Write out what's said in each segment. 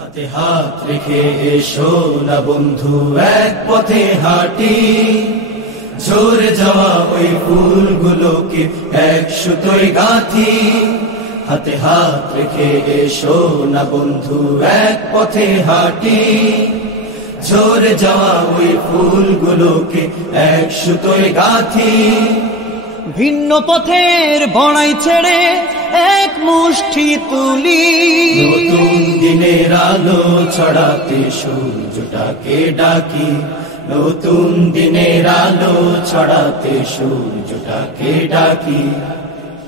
হাতে হাত রেখে এসো না বন্ধু এক পথে হাঁটি, ঝরে যাওয়া ওই ফুলগুলোকে এক সুতোয় গাঁথি। হাতে হাত রেখে এসো না বন্ধু এক পথে হাঁটি, ঝরে যাওয়া ওই ফুলগুলোকে এক সুতোয় গাঁথি। ভিন্ন পথের বড়াই ছেড়ে এক মুষ্টি তুলি, নতুন দিনের আলো ছড়াতে সূর্যটাকে ডাকি। নতুন দিনের আলো ছড়াতে সূর্যটাকে ডাকি।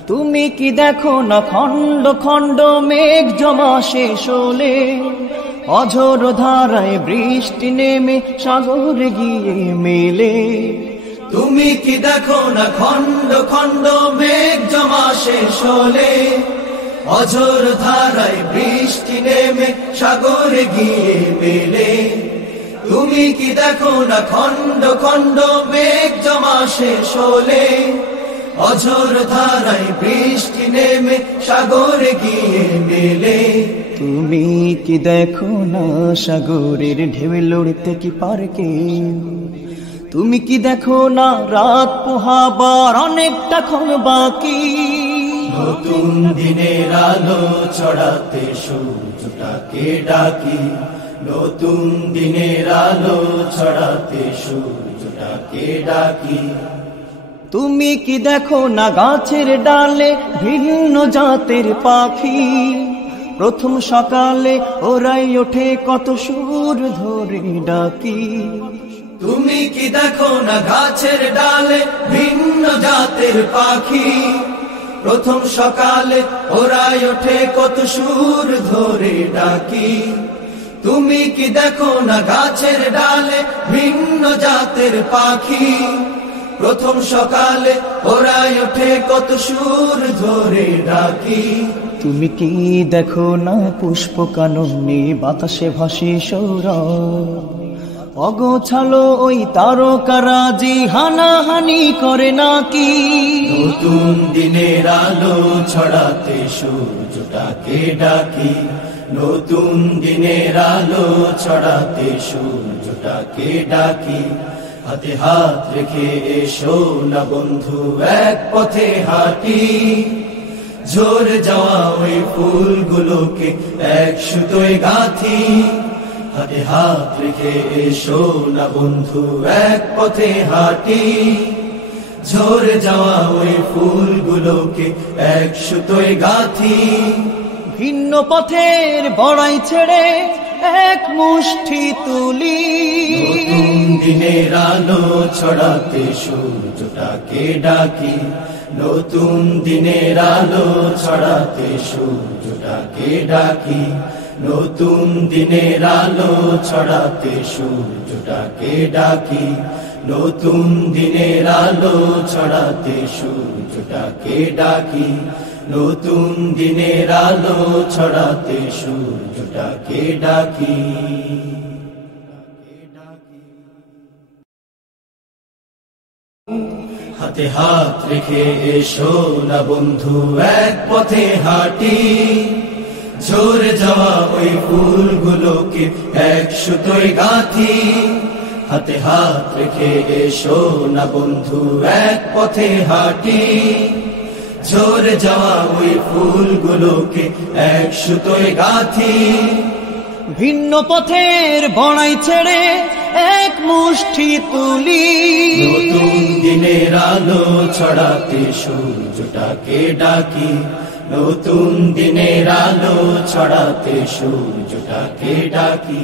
তুমি কি দেখো না খণ্ড খণ্ড মেঘ জমা শেষ হলে, অঝোর ধারায় বৃষ্টি নেমে সাগরে গিয়ে মেলে। তুমি কি দেখো না খণ্ড খণ্ড মেঘ জমা শেষ হলে, অঝোর ধারায় বৃষ্টি নেমে সাগরে গিয়ে মেলে। তুমি কি দেখো না খণ্ড খণ্ড মেঘ জমা শেষ হলে, অঝোর ধারায় বৃষ্টি নেমে সাগরে গিয়ে মেলে। তুমি কি দেখো না সাগরের ঢেউ লড়তে কি পারে কেউ, তুমি কি দেখো না রাত পোহাবার অনেকটা ক্ষণ বাকি। নতুন দিনের আলো ছড়াতে সূর্যটাকে ডাকি। নতুন দিনের আলো ছড়াতে সূর্যটাকে ডাকি। তুমি কি দেখো না গাছের ডালে ভিন্ন জাতের পাখি, প্রথম সকালে ওরাই ওঠে কত সুর ধরে ডাকি। তুমি কি দেখো না গাছের ডালে ভিন্ন জাতের পাখি, প্রথম সকালে ওরাই ওঠে কত সুর ধরে ডাকি। তুমি কি দেখো না গাছের ডালে ভিন্ন জাতের পাখি, প্রথম সকালে ওরাই ওঠে কত সুর ধরে ডাকি। তুমি কি দেখো না পুষ্প কাননে বাতাসে ভাসে সৌরভ, অগোছালো ওই তারকারাজি হানাহানি করে নাকি। নতুন দিনের আলো ছড়াতে সূর্যটাকে ডাকি। নতুন দিনের আলো ছড়াতে সূর্যটাকে ডাকি। হাতে হাত রেখে এসো না বন্ধু এক পথে হাঁটি, ঝরে যাওয়া ওই ফুলগুলোকে এক সুতোয় গাঁথি। হাতে হাত রেখে এসো না বন্ধু এক পথে হাঁটি, ঝরে যাওয়া ওই ফুলগুলোকে এক সুতোয় গাঁথি। ভিন্ন পথের বড়াই ছেড়ে এক মুষ্টি তুলি, নতুন দিনের আলো ছড়াতে সূর্যটাকে ডাকি। নতুন দিনের আলো ছড়াতে সূর্যটাকে ডাকি। নতুন দিনের আলো ছড়াতে সূর্যটাকে ডাকি। নতুন দিনের আলো ছড়াতে সূর্যটাকে ডাকি। নতুন দিনের আলো ছড়াতে সূর্যটাকে ডাকি। হাতে হাত রেখে এসো না বন্ধু এক পথে হাঁটি, ঝরে যাওয়া ওই ফুলগুলোকে এক সুতোয় গাঁথি। হাতে হাত রেখে এসো না বন্ধু এক পথে হাঁটি, ঝরে যাওয়া ওই ফুলগুলোকে এক সুতোয় গাঁথি। ভিন্ন পথের বড়াই ছেড়ে এক মুষ্টি তুলি, নতুন দিনের আলো ছড়াতে সূর্যটাকে ডাকি। নতুন দিনের আলো ছড়াতে সূর্যটাকে ডাকি।